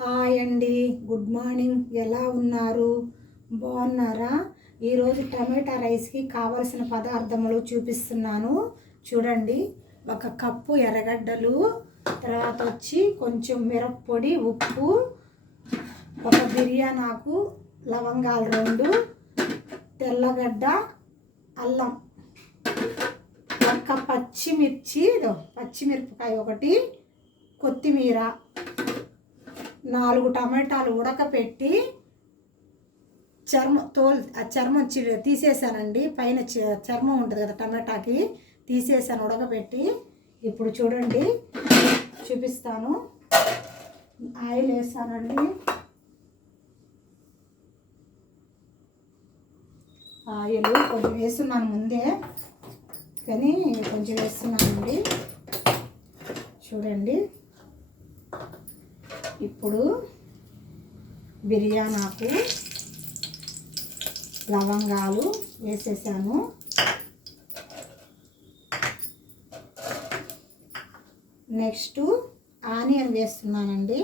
Hi అండి, good morning. ఎలా ఉన్నారు? బాగున్నారా? ఈరోజు టమాటా రైస్కి కావలసిన పదార్థములు చూపిస్తున్నాను చూడండి. 1 కప్పు ఎర్రగడ్డలు, తర్వాత వచ్చి కొంచెం మిరప్పొడి, ఉప్పు, 1 బిర్యానీ ఆకు, లవంగాలు 2, తెల్లగడ్డ, అల్లం, 1 పచ్చిమిరపకాయ 1, కొత్తిమీర, 4 టమాటాలు ఉడకపెట్టి చర్మం తీసేసానండి. పైన చర్మం ఉంటుంది కదా టమాటాకి, తీసేసాను ఉడకపెట్టి. ఇప్పుడు చూడండి, చూపిస్తాను. ఆయిల్ వేసానండి. ఆయిల్ కొంచెం వేస్తున్నాను ముందే, కానీ కొంచెం వేస్తున్నానండి. చూడండి, ఇప్పుడు బిర్యానీ ఆకు, లవంగాలు వేసేసాను. నెక్స్ట్ ఆనియన్ వేస్తున్నానండి.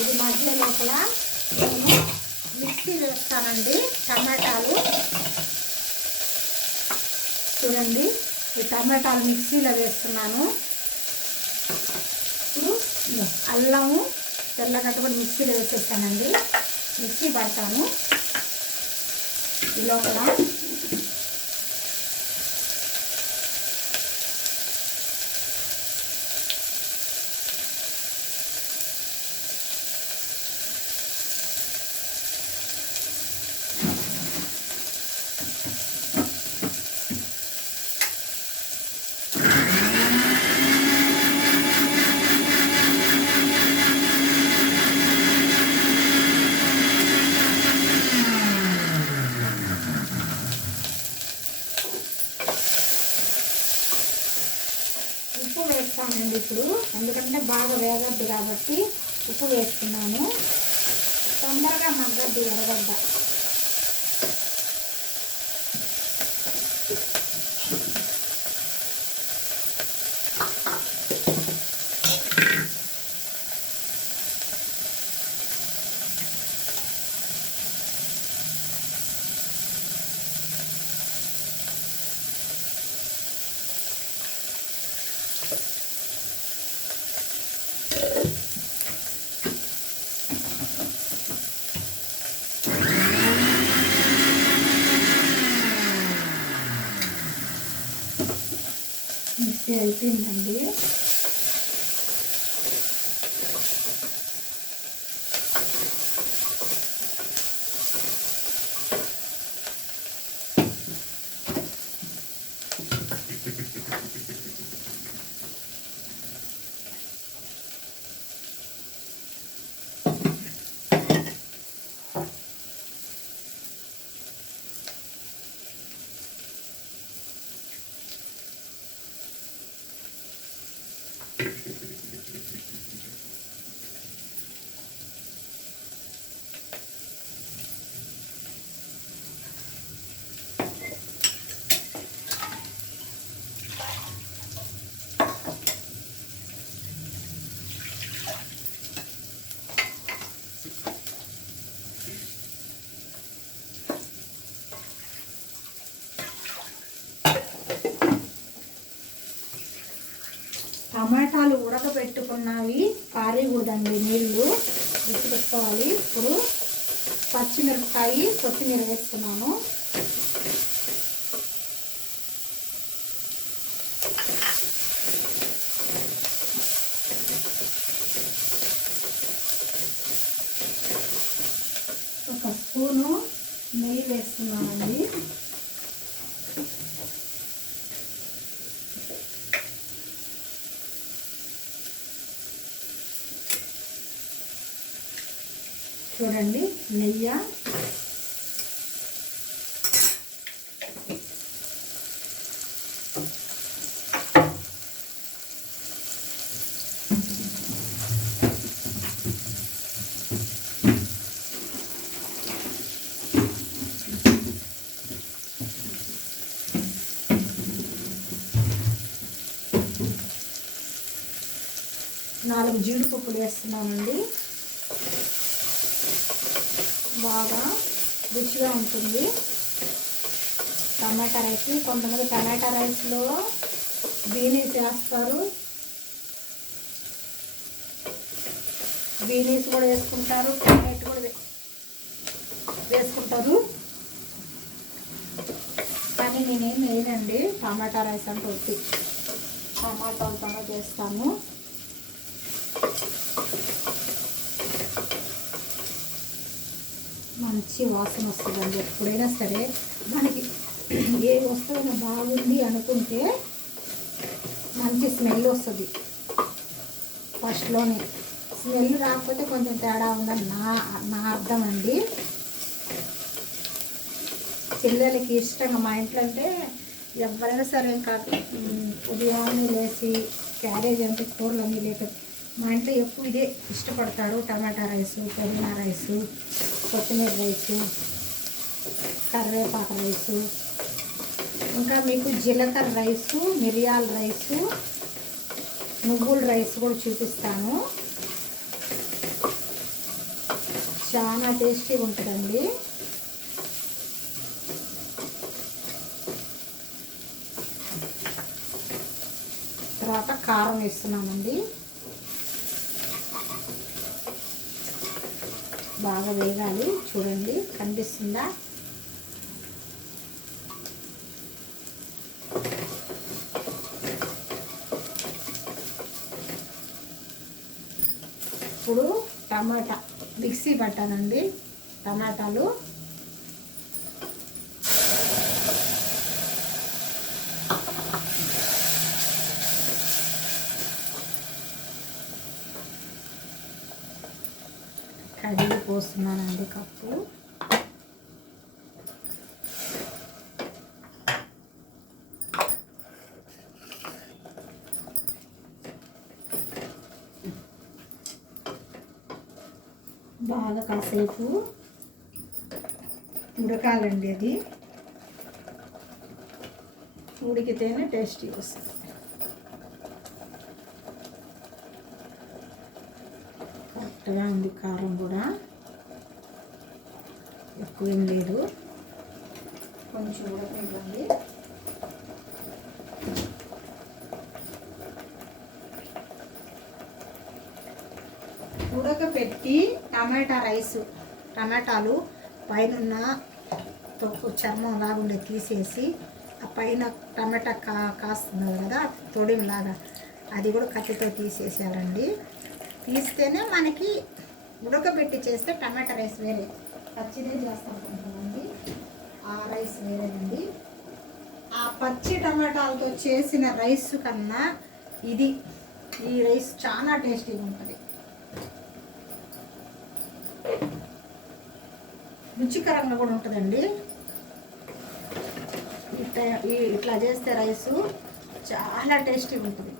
ఇది మధ్య లోపల నేను మిక్సీ వేస్తానండి. టమాటాలు చూడండి, ఈ టమాటాలు మిక్సీలో వేస్తున్నాను. ఇప్పుడు అల్లము, తెల్లగడ్డ కూడా మిక్సీలో వేసేస్తానండి. మిక్సీ పడతాను ఈ లోపల. ఉప్పు వేస్తానండి ఇప్పుడు, ఎందుకంటే బాగా వేగద్దు కాబట్టి ఉప్పు వేస్తున్నాను. తొందరగా మగ్గద్దు ఎర్రగడ్డ. మిక్సీ అయిపోయిందండి. టమాటాలు ఉడకబెట్టుకున్నవి కారకూడదండి, నీళ్ళు పెట్టుకోవాలి. ఇప్పుడు పచ్చిమిరపకాయ, కొత్తిమీర వేస్తున్నాను. ఒక స్పూను నెయ్యి వేస్తున్నానండి. చూడండి, నెయ్యి, 4 జీడిపప్పులు వేస్తున్నానండి. బాగా రుచిగా ఉంటుంది టమాటా రైస్. కొంతమంది టమాటా రైస్లో బీనీస్ వేస్తారు, బీనీస్ కూడా వేసుకుంటారు, క్యారెట్ కూడా వేసుకుంటారు. కానీ నేనేం వేయనండి. టమాటా రైస్ అంటే వచ్చి టమాటాలతోనే చేస్తాను. మంచి వాసన వస్తుందండి. ఎప్పుడైనా సరే మనకి ఏ వస్తువు బాగుంది అనుకుంటే మంచి స్మెల్ వస్తుంది. ఫస్ట్లోనే స్మెల్ రాకపోతే కొంచెం తేడా ఉందని నా అర్థం అండి. పిల్లలకి ఇష్టంగా మా ఇంట్లో అంటే ఎవరైనా సరే ఇంకా ఉదయాన్నే లేచి క్యారేజ్ అంటే కూరలు అన్నీ లేక మా ఇంట్లో ఎక్కువ ఇదే ఇష్టపడతారు. టమాటా రైసు, పుదీనా రైసు, కొత్తిమీర రైసు, కరివేపాకు రైసు, ఇంకా మీకు జీలకర్ర రైసు, మిరియాల రైసు, నువ్వుల రైస్ కూడా చూపిస్తాను. చాలా టేస్టీగా ఉంటుందండి. తర్వాత కారం వేస్తున్నామండి. బాగా వేగాలి. చూడండి, కనిపిస్తుందా? ఇప్పుడు టమాటా మిక్సీ పట్టానండి. టమాటాలు కడిగి పోస్తున్నానండి కప్పు. బాగా కాసేపు ఉడకాలండి. అది ఉడికితేనే టేస్టీ వస్తుంది. కరెక్ట్గా ఉంది. కారం కూడా ఎక్కువేం లేదు. కొంచెం ఉడకనివ్వండి. ఉడకపెట్టి టమాటాలు పైన తొక్కు చర్మం లాగుండే తీసేసి ఆ పైన టమాటా కాస్తుంది కదా తొడిమిలాగా, అది కూడా కత్తితో తీసేసారండి. తీస్తేనే మనకి ఉడకబెట్టి చేస్తే టమాటా రైస్ వేరే, పచ్చిదే చేస్తాం కొంతమంది, ఆ రైస్ వేరేనండి. ఆ పచ్చి టమాటాలతో చేసిన రైస్ కన్నా ఈ రైస్ చాలా టేస్టీగా ఉంటుంది. రుచికరంగా కూడా ఉంటుందండి. ఇట్లా చేస్తే రైసు చాలా టేస్టీగా ఉంటుంది.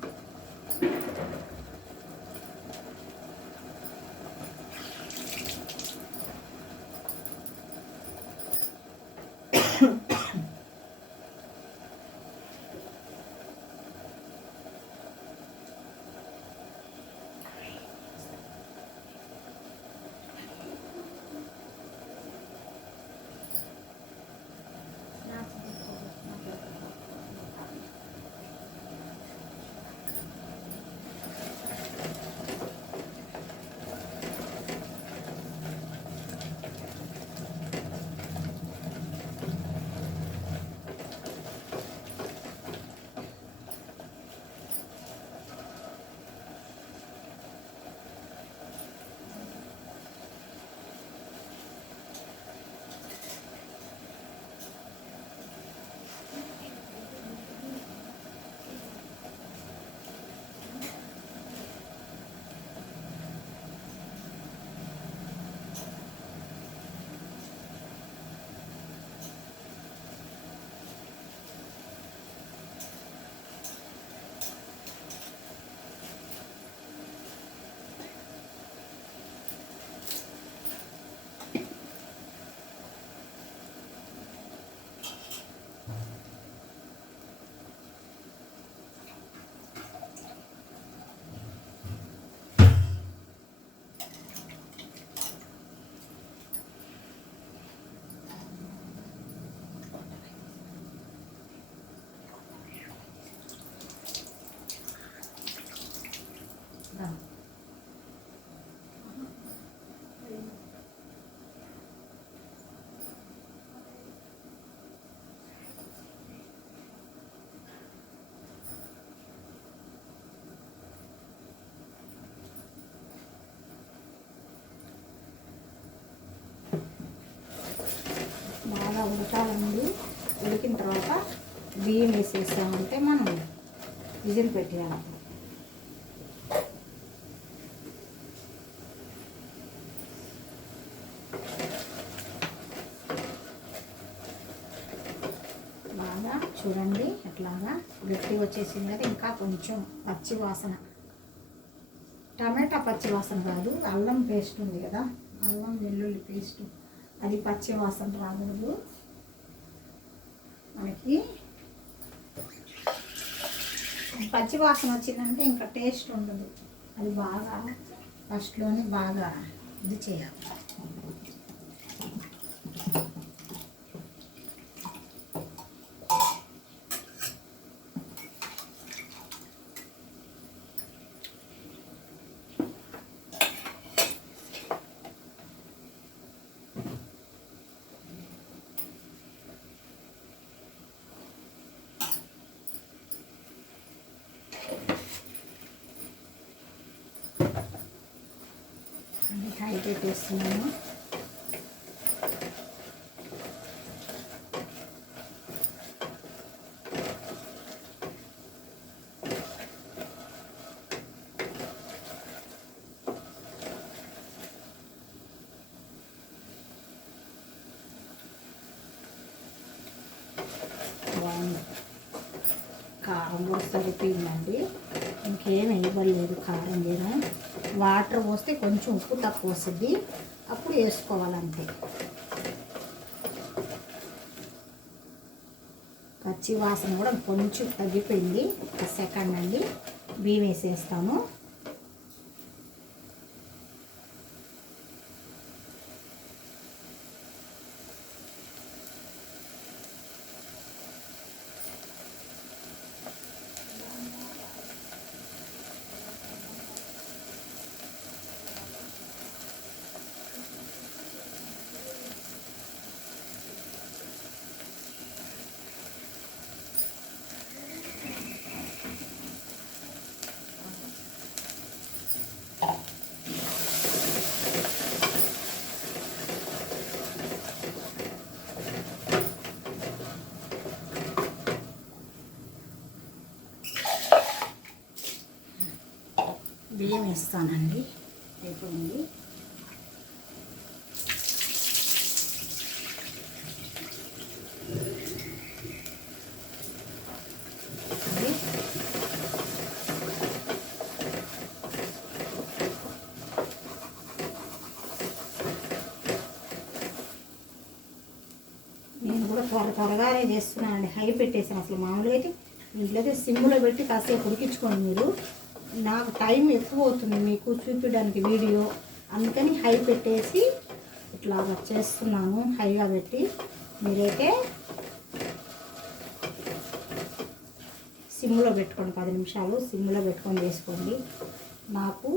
ఉడకాలండి. ఉడికిన తర్వాత బియ్యం వేసేసామంటే మనం విజిల్ పెట్టేయాలి. బాగా చూడండి, ఎట్లాగా గట్టిగా వచ్చేసింది కదా. ఇంకా కొంచెం పచ్చి వాసన, టమాటా పచ్చి వాసన కాదు, అల్లం పేస్ట్ ఉంది కదా, అల్లం వెల్లుల్లి పేస్ట్, అది పచ్చి వాసన రాకూడదు మనకి. పచ్చి వాసన వచ్చిందంటే ఇంకా టేస్ట్ ఉండదు. అది బాగా ఫస్ట్లోనే బాగా ఇది చేయాలి. హై పెట్టేస్తున్నాను. బాగుంది. కారం కూడా సరిపోయిందండి, ఇంకేం వేయబడలేదు. కారం లేదా వాటర్ పోస్తే కొంచెం ఉప్పు తక్కువ వస్తుంది, అప్పుడు వేసుకోవాలంతే. పచ్చి వాసన కూడా కొంచెం తగ్గిపోయింది. ఒక సెకండ్ అండి, బియ్యం వేసేస్తాను. బియ్యం వేస్తానండి, అయిపోయింది. నేను కూడా త్వరగానే చేస్తున్నానండి, హై పెట్టేసాను. అసలు మామూలుగా అయితే ఇంట్లో అయితే సిమ్లో పెట్టి కాసేపు ఉడికించుకోండి మీరు. నాకు టైం ఎక్కువ అవుతుంది మీకు చూపించడానికి వీడియో, అందుకని హై పెట్టేసి ఇట్లా చేస్తున్నాను. హైగా పెట్టి మీరైతే సిమ్లో పెట్టుకోండి, 10 నిమిషాలు సిమ్లో పెట్టుకొని చేసుకోండి. నాకు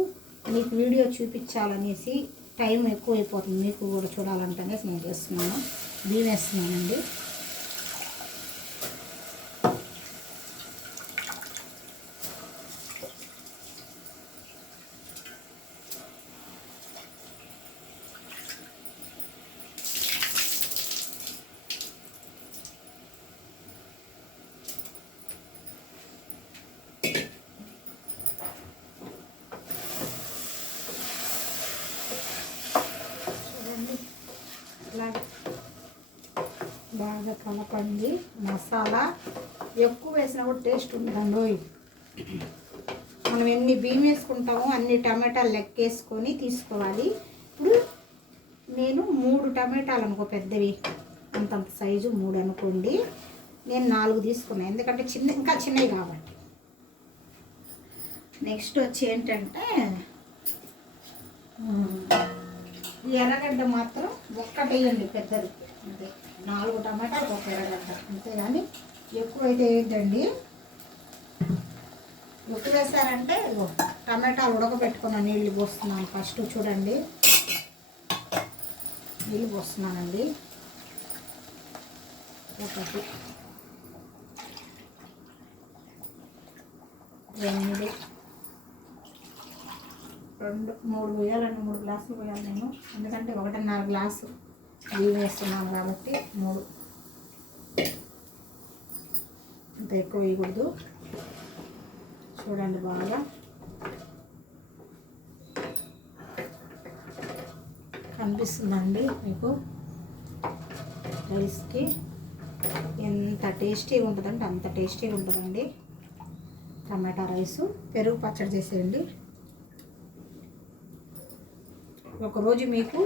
మీకు వీడియో చూపించాలనేసి టైం ఎక్కువ అయిపోతుంది, మీకు కూడా చూడాలంటేనేసి నేను చేస్తున్నాను. బియ్యం వేస్తున్నానండి. బాగా కలపండి. మసాలా ఎక్కువ వేసినా కూడా టేస్ట్ ఉంటుందండి. మనం ఎన్ని బియ్యం వేసుకుంటామో అన్ని టమాటాలు లెక్కేసుకొని తీసుకోవాలి. ఇప్పుడు నేను 3 టమాటాలు అనుకో, పెద్దవి అంతంత సైజు 3 అనుకోండి. నేను 4 తీసుకున్నాను, ఎందుకంటే ఇంకా చిన్నవి కాబట్టి. నెక్స్ట్ వచ్చి ఏంటంటే ఎర్రగడ్డ మాత్రం ఒక్కటి వేయండి, పెద్దది అంతే. 4 టమాటాలు, 1 ఎర్రగడ్డ, అంతేగాని ఎక్కువైతే వేయద్దండి. ఎక్కువ వేసారంటే టమాటాలు ఉడకబెట్టుకున్న నీళ్ళు పోస్తున్నాను. ఫస్ట్ చూడండి, నీళ్ళు పోస్తున్నానండి. 1 2 3 పోయాలండి. 3 గ్లాసులు పోయాలి నేను, ఎందుకంటే 1.5 గ్లాసు బియ్యం వేస్తున్నాను కాబట్టి 3. అంత ఎక్కువ వేయకూడదు. చూడండి బాగా కనిపిస్తుందండి మీకు. రైస్కి ఎంత టేస్టీగా ఉంటుందంటే అంత టేస్టీగా ఉంటుందండి టమాటా రైసు. పెరుగు పచ్చడి చేసేయండి. ఒకరోజు మీకు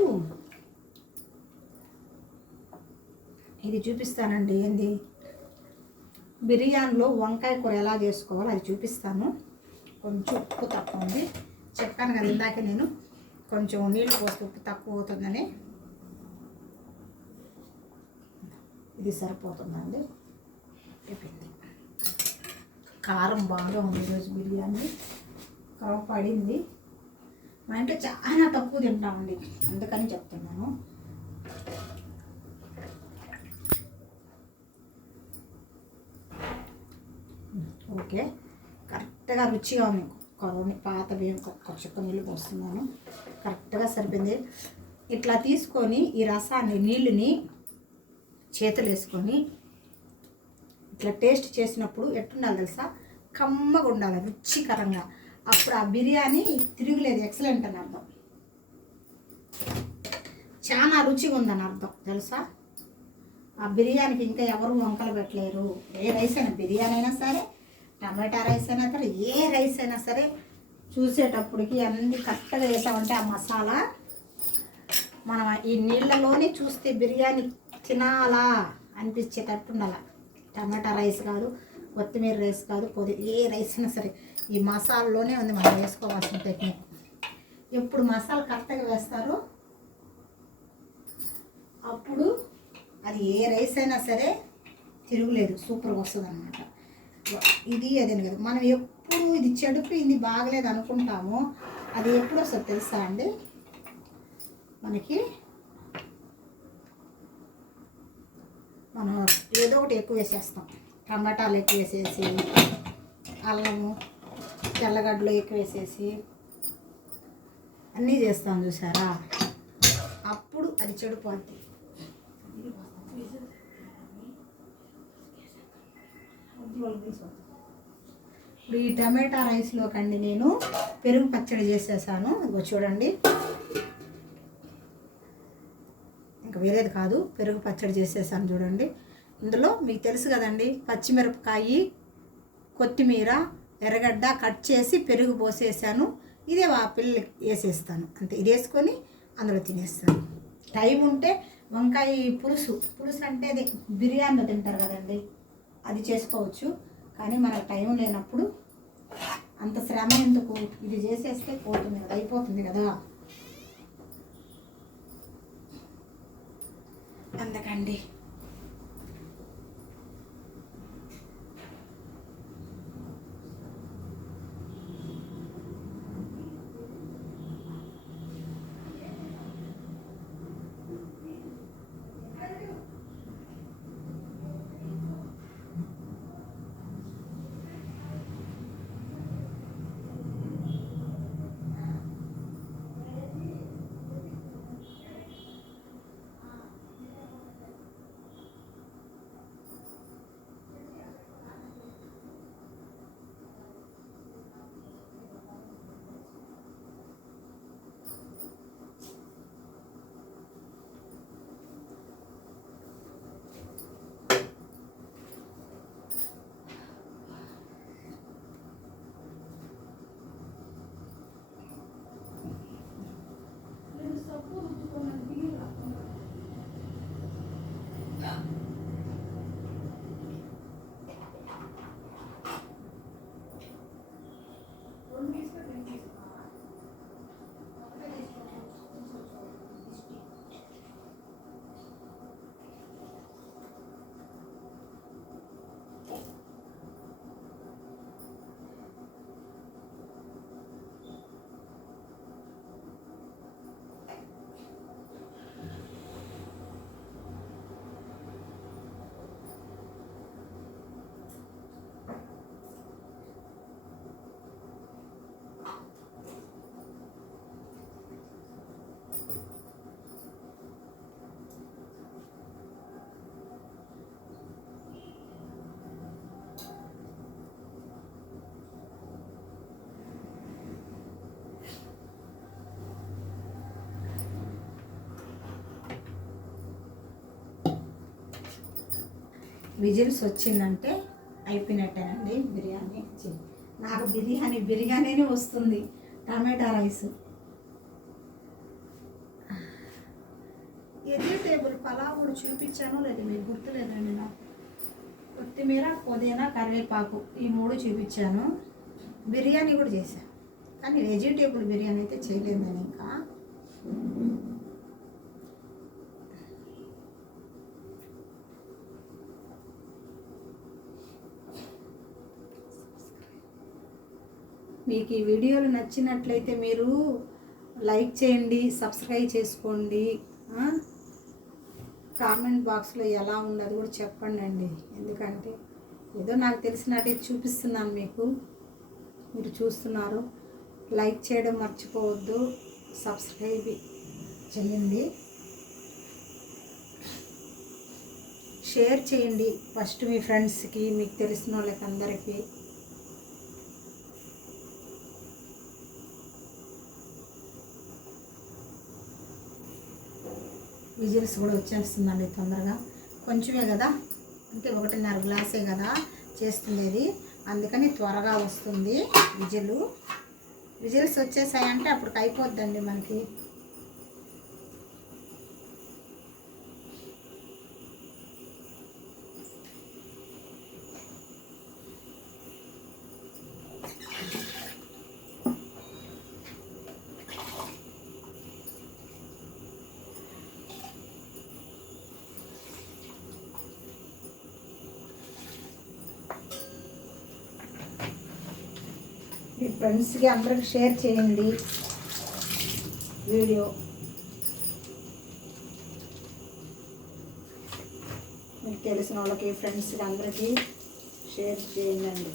ఇది చూపిస్తానండి. ఏంది బిర్యానీలో వంకాయ కూర ఎలా చేసుకోవాలో అది చూపిస్తాను. కొంచెం ఉప్పు తక్కువ ఉంది, చెప్పాను కదా ఇందాక నేను కొంచెం నీళ్ళు పోస్తే ఉప్పు తక్కువ అవుతుందని. ఇది సరిపోతుందండి. అయిపోయింది. కారం బాగా ఉంది ఈరోజు బిర్యానీ, కారం పడింది. మా ఇంట్లో చాలా తక్కువ తింటామండి, అందుకని చెప్తున్నాను. ఓకే, కరెక్ట్గా రుచిగా ఉంది. కొరని పాత బియ్యం ఒక్క చుక్క నీళ్ళు పోస్తున్నాను, కరెక్ట్గా సరిపోయింది. ఇట్లా తీసుకొని ఈ రసాన్ని నీళ్ళని చేతులు వేసుకొని ఇట్లా టేస్ట్ చేసినప్పుడు ఎట్టుండాలి తెలుసా? కమ్మగా ఉండాలి, రుచికరంగా. అప్పుడు ఆ బిర్యానీ తిరుగులేదు, ఎక్సలెంట్ అని అర్థం. చాలా రుచిగా ఉందని అర్థం తెలుసా? ఆ బిర్యానీకి ఇంకా ఎవరు వంకలు పెట్టలేరు. ఏ రైస్ అయినా, బిర్యానీ అయినా సరే, టమాటా రైస్ అయినా సరే, ఏ రైస్ అయినా సరే చూసేటప్పటికి అన్నీ కరెక్ట్గా వేసామంటే ఆ మసాలా మనం ఈ నీళ్ళలోనే చూస్తే బిర్యానీ తినాలా అనిపించేటట్టు ఉండాలి. టమాటా రైస్ కాదు, కొత్తిమీర రైస్ కాదు, ఏ రైస్ అయినా సరే ఈ మసాలాలోనే ఉంది మనం వేసుకోవాల్సిన టెక్నిక్. ఎప్పుడు మసాలా కరెక్ట్గా వేస్తారో అప్పుడు అది ఏ రైస్ అయినా సరే తిరుగులేదు, సూపర్గా వస్తుంది అన్నమాట. ఇది అదేని కదా, మనం ఎప్పుడు ఇది చెడిపోయింది బాగలేదు అనుకుంటామో అది ఎప్పుడు వస్తుంది తెలుసా అండి? మనకి మనం ఏదో ఒకటి ఎక్కువ వేసేస్తాం. టమాటాలు ఎక్కువ వేసేసి, అల్లము, తెల్లగడ్డలు ఎక్కువ వేసేసి అన్నీ చేస్తాం చూసారా? అప్పుడు అది చెడిపోద్ది. ఇప్పుడు ఈ టమాటా రైస్లో కండి నేను పెరుగు పచ్చడి చేసేసాను. ఇదిగో చూడండి, ఇంకా వేరేది కాదు, పెరుగు పచ్చడి చేసేసాను చూడండి. ఇందులో మీకు తెలుసు కదండి, పచ్చిమిరపకాయ, కొత్తిమీర, ఎర్రగడ్డ కట్ చేసి పెరుగు పోసేసాను. ఇదే ఆ పిల్లలకి వేసేస్తాను అంతే. ఇది వేసుకొని అందులో తినేస్తాను. టైం ఉంటే వంకాయ పులుసు అంటే అది బిర్యానీలో తింటారు కదండి, అది చేసుకోవచ్చు. కానీ మనకు టైం లేనప్పుడు అంత శ్రమ ఎందుకు, ఇది చేసేస్తే పోతుంది కదా, అయిపోతుంది కదా, అందుకండి. విజిల్స్ వచ్చిందంటే అయిపోయినట్టేనండి బిర్యానీ. నాకు బిర్యానీనే వస్తుంది, టమాటా రైస్. వెజిటేబుల్ పలావ్ కూడా చూపించాను లేదు మీకు గుర్తులేదండి. నాకు కొత్తిమీర, పుదీనా, కరివేపాకు ఈ 3 చూపించాను. బిర్యానీ కూడా చేశాను, కానీ వెజిటేబుల్ బిర్యానీ అయితే చేయలేదు నేను ఇంకా. మీకు ఈ వీడియోలు నచ్చినట్లయితే మీరు లైక్ చేయండి, సబ్స్క్రైబ్ చేసుకోండి. కామెంట్ బాక్స్లో ఎలా ఉన్నది కూడా చెప్పండి అండి. ఎందుకంటే ఏదో నాకు తెలిసినట్టు చూపిస్తున్నాను మీకు, మీరు చూస్తున్నారు. లైక్ చేయడం మర్చిపోవద్దు, సబ్స్క్రైబ్ చేయండి, షేర్ చేయండి ఫస్ట్ మీ ఫ్రెండ్స్కి, మీకు తెలిసిన వాళ్ళకి అందరికీ. విజిల్స్ కూడా వచ్చేస్తుందండి తొందరగా. కొంచెమే కదా, అంటే 1.5 గ్లాసే కదా చేస్తుండేది, అందుకని త్వరగా వస్తుంది. విజిల్స్ వచ్చేసాయంటే అప్పటికి అయిపోద్దండి మనకి. మీ ఫ్రెండ్స్కి అందరికి షేర్ చేయండి వీడియో. మీకు తెలిసిన వాళ్ళకి, ఫ్రెండ్స్కి అందరికీ షేర్ చేయండి.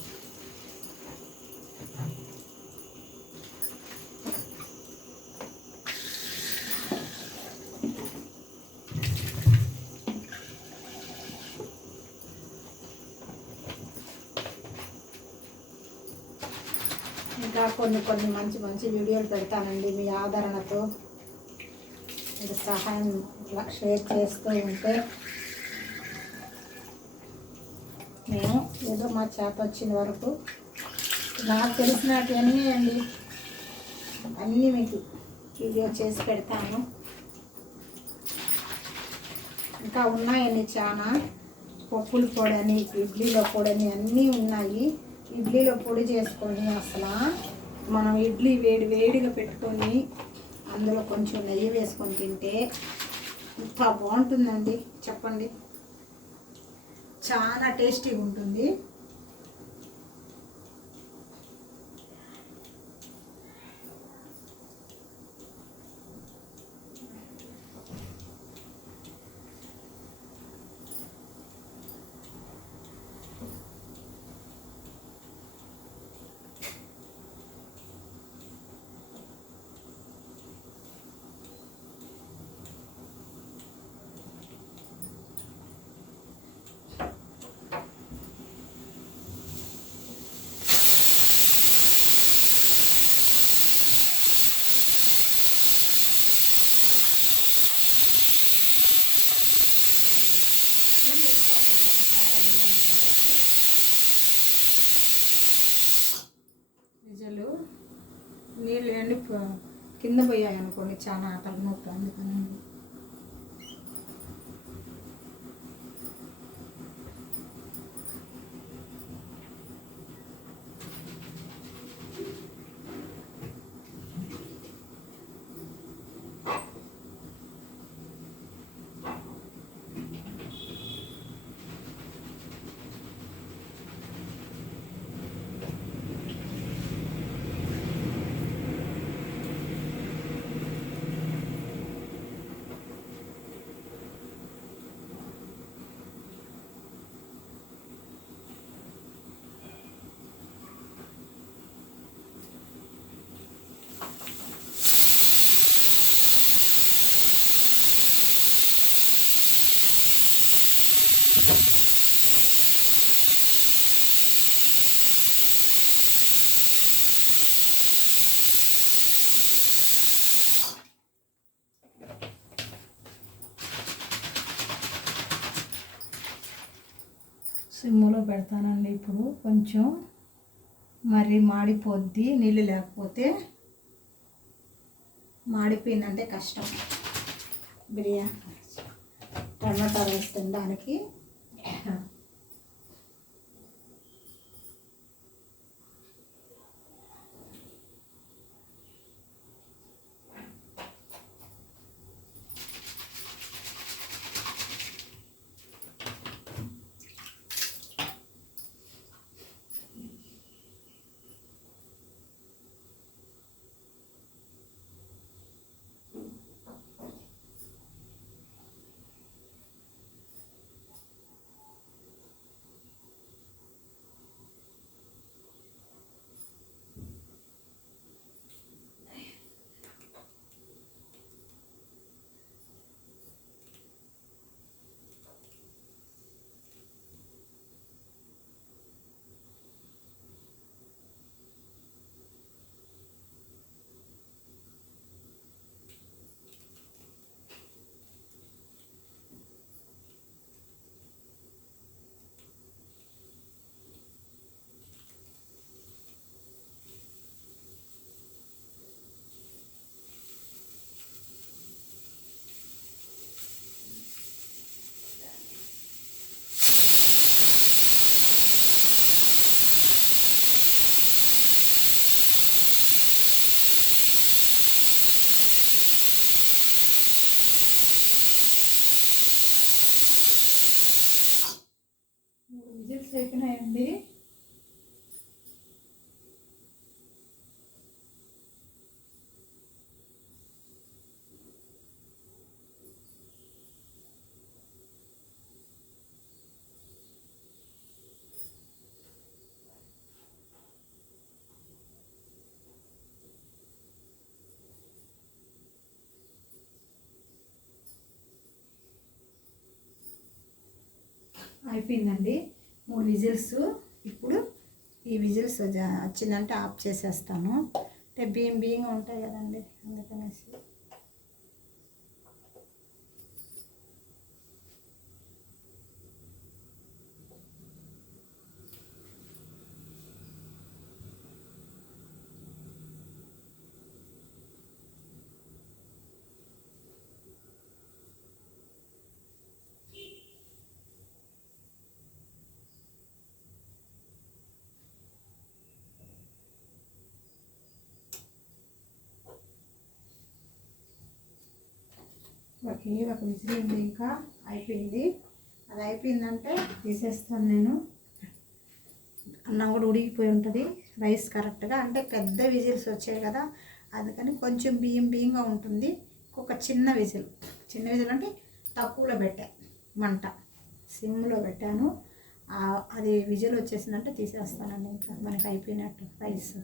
ఇంకా కొన్ని మంచి వీడియోలు పెడతానండి. మీ ఆదరణతో మీరు సహాయం ఇట్లా షేర్ చేస్తూ ఉంటే నేను ఏదో మా చేత వచ్చిన వరకు నాకు తెలిసినవన్నీ అండి అన్నీ మీకు వీడియో చేసి పెడతాను. ఇంకా ఉన్నాయండి చాలా. పప్పుల పొడని, ఇడ్లీలో పొడని అన్నీ ఉన్నాయి. ఇడ్లీలో పొడి చేసుకొని అసలు మనం ఇడ్లీ వేడిగా పెట్టుకొని అందులో కొంచెం నెయ్యి వేసుకొని తింటే ఎంత బాగుంటుందండి చెప్పండి. చాలా టేస్టీగా ఉంటుంది. నీళ్ళు ఎండి కింద పోయాయి అనుకోండి, చాలా తలనొప్పి. అందుకని సిమ్లో పెడతానండి. ఇప్పుడు కొంచెం మరి మాడిపోద్ది, నీళ్ళు లేకపోతే మాడిపోయిందంటే కష్టం. బిర్యానీ టమాటా రైస్ తినడానికి. విజిల్స్ అయిపోయినాయండి. అయిపోయిందండి 3 విజిల్స్. ఇప్పుడు ఈ విజిల్స్ వచ్చిందంటే ఆఫ్ చేసేస్తాను. అంటే బియ్యంగా ఉంటాయి కదండి, అందుకనేసి. ఒక విజిల్ ఉంది, ఇంకా అయిపోయింది. అది అయిపోయిందంటే తీసేస్తాను నేను. అన్నం కూడా ఉడికిపోయి ఉంటుంది, రైస్ కరెక్ట్గా. అంటే పెద్ద విజిల్స్ వచ్చాయి కదా, అందుకని కొంచెం బియ్యంగా ఉంటుంది. ఒక చిన్న విజిల్ అంటే తక్కువలో పెట్టా, మంట సిమ్లో పెట్టాను. అది విజిల్ వచ్చేసిందంటే తీసేస్తానండి. ఇంకా మనకి అయిపోయినట్టు రైస్.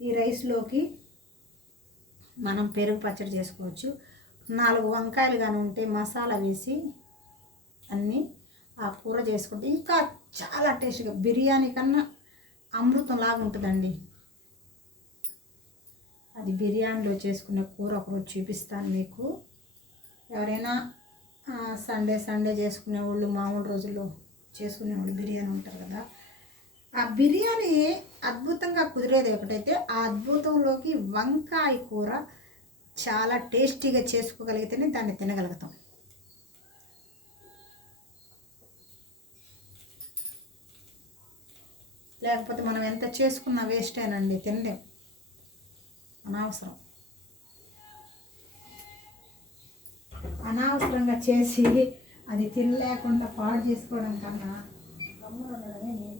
ఈ రైస్లోకి మనం పెరుగు పచ్చడి చేసుకోవచ్చు. 4 వంకాయలు కానీ ఉంటే మసాలా వేసి అన్నీ ఆ కూర చేసుకుంటే ఇంకా చాలా టేస్ట్గా, బిర్యానీ కన్నా అమృతంలాగా ఉంటుందండి. అది బిర్యానీలో చేసుకునే కూర ఒకరోజు చూపిస్తాను మీకు. ఎవరైనా సండే చేసుకునే వాళ్ళు, మామూలు రోజుల్లో చేసుకునేవాళ్ళు బిర్యానీ ఉంటారు కదా, ఆ బిర్యానీ అద్భుతంగా కుదిరేది ఒకటైతే, ఆ అద్భుతంలోకి వంకాయ కూర చాలా టేస్టీగా చేసుకోగలిగితేనే దాన్ని తినగలుగుతాం. లేకపోతే మనం ఎంత చేసుకున్నా వేస్టేనండి, తినలేం, అనవసరంగా చేసి అది తినలేకుండా పాడు చేసుకోవడం కన్నా గమ్మున ఉండడమే నేను.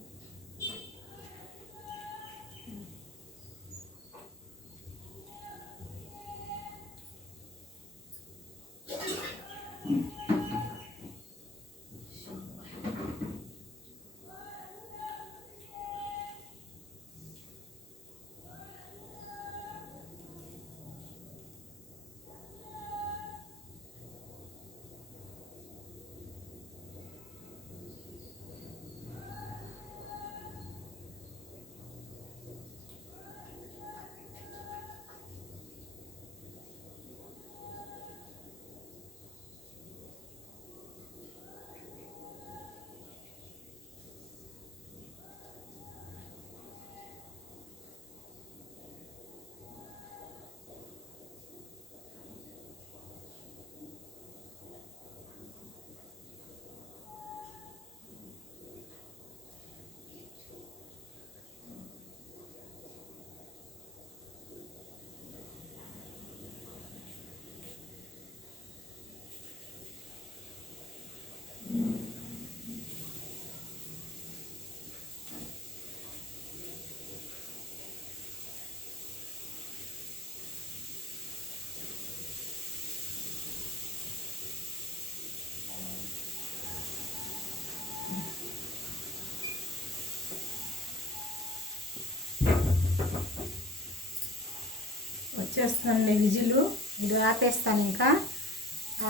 వచ్చేస్తుంది విజిల్. ఇది ఆపేస్తాను, ఇంకా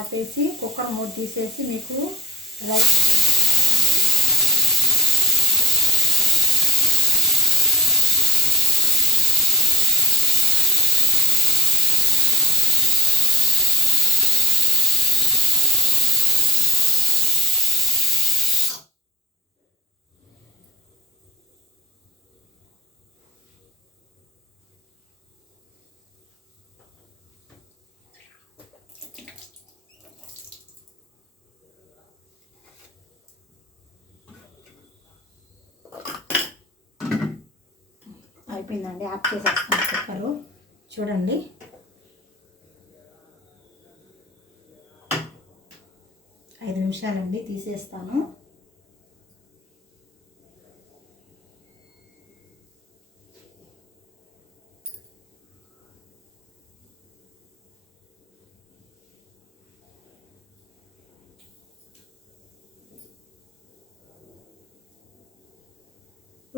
ఆపేసి కుక్కర్ మూత తీసేసి మీకు రైస్ అయిపోయిందండి. ఆఫ్ చేసేస్తాను కుక్కరు. చూడండి, ఐదు నిమిషాలండి, తీసేస్తాను.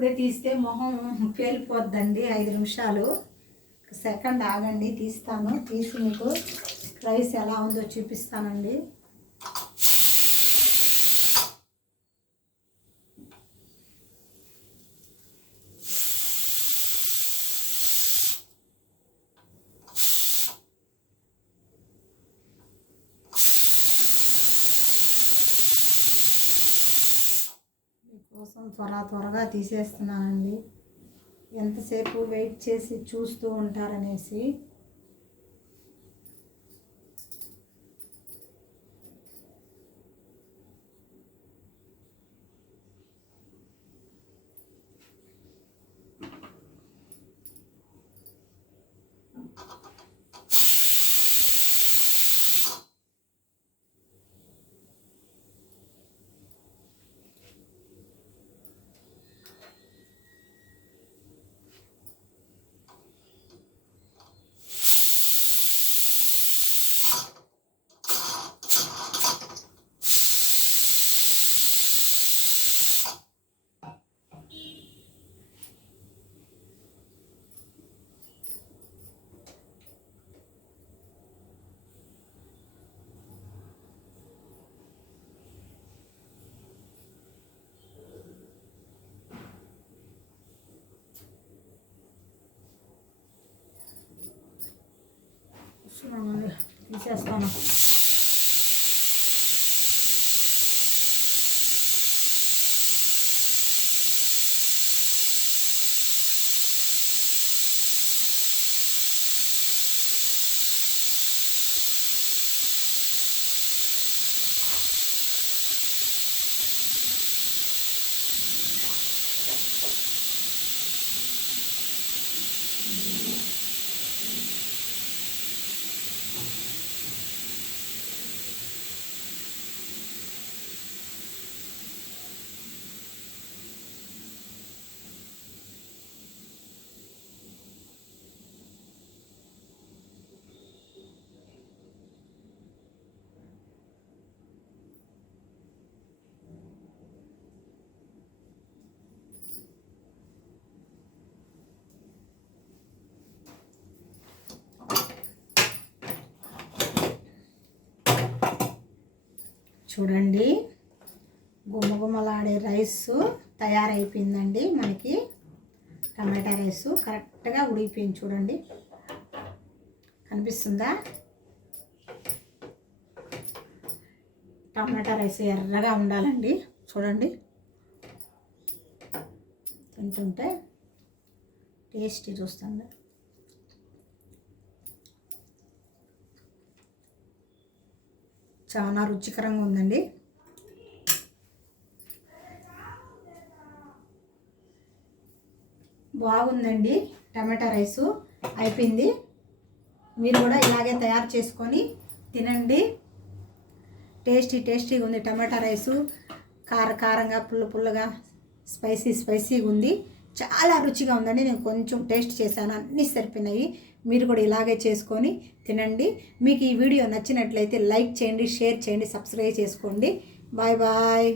ఇప్పుడే తీస్తే మొహం పేలిపోద్దండి. 5 నిమిషాలు, సెకండ్ ఆగండి, తీస్తాను. తీసి మీకు రైస్ ఎలా ఉందో చూపిస్తానండి. కోసం త్వరగా తీసేస్తున్నానండి. ఎంతసేపు వెయిట్ చేసి చూస్తూ ఉంటారనేసి. తీసేస్తాను. చూడండి, గుమ్మగుమ్మలాడే రైసు తయారైపోయిందండి. మనకి టమాటా రైసు కరెక్ట్గా ఉడికిపోయింది. చూడండి, కనిపిస్తుందా? టమాటా రైస్ ఎర్రగా ఉండాలండి. చూడండి, తింటుంటే టేస్టీ చూస్తుంది. చాలా రుచికరంగా ఉందండి. బాగుందండి. టమాటా రైసు అయిపోయింది. మీరు కూడా ఇలాగే తయారు చేసుకొని తినండి. టేస్టీగా ఉంది. టమాటా రైసు కారంగా పుల్లగా స్పైసీగా ఉంది. చాలా రుచిగా ఉందండి. నేను కొంచెం టేస్ట్ చేశాను, అన్నీ సరిపోయినాయి. మీరు కూడా ఇలాగే చేసుకొని తినండి. మీకు ఈ వీడియో నచ్చినట్లయితే లైక్ చేయండి, షేర్ చేయండి, సబ్స్క్రైబ్ చేసుకోండి. Bye bye.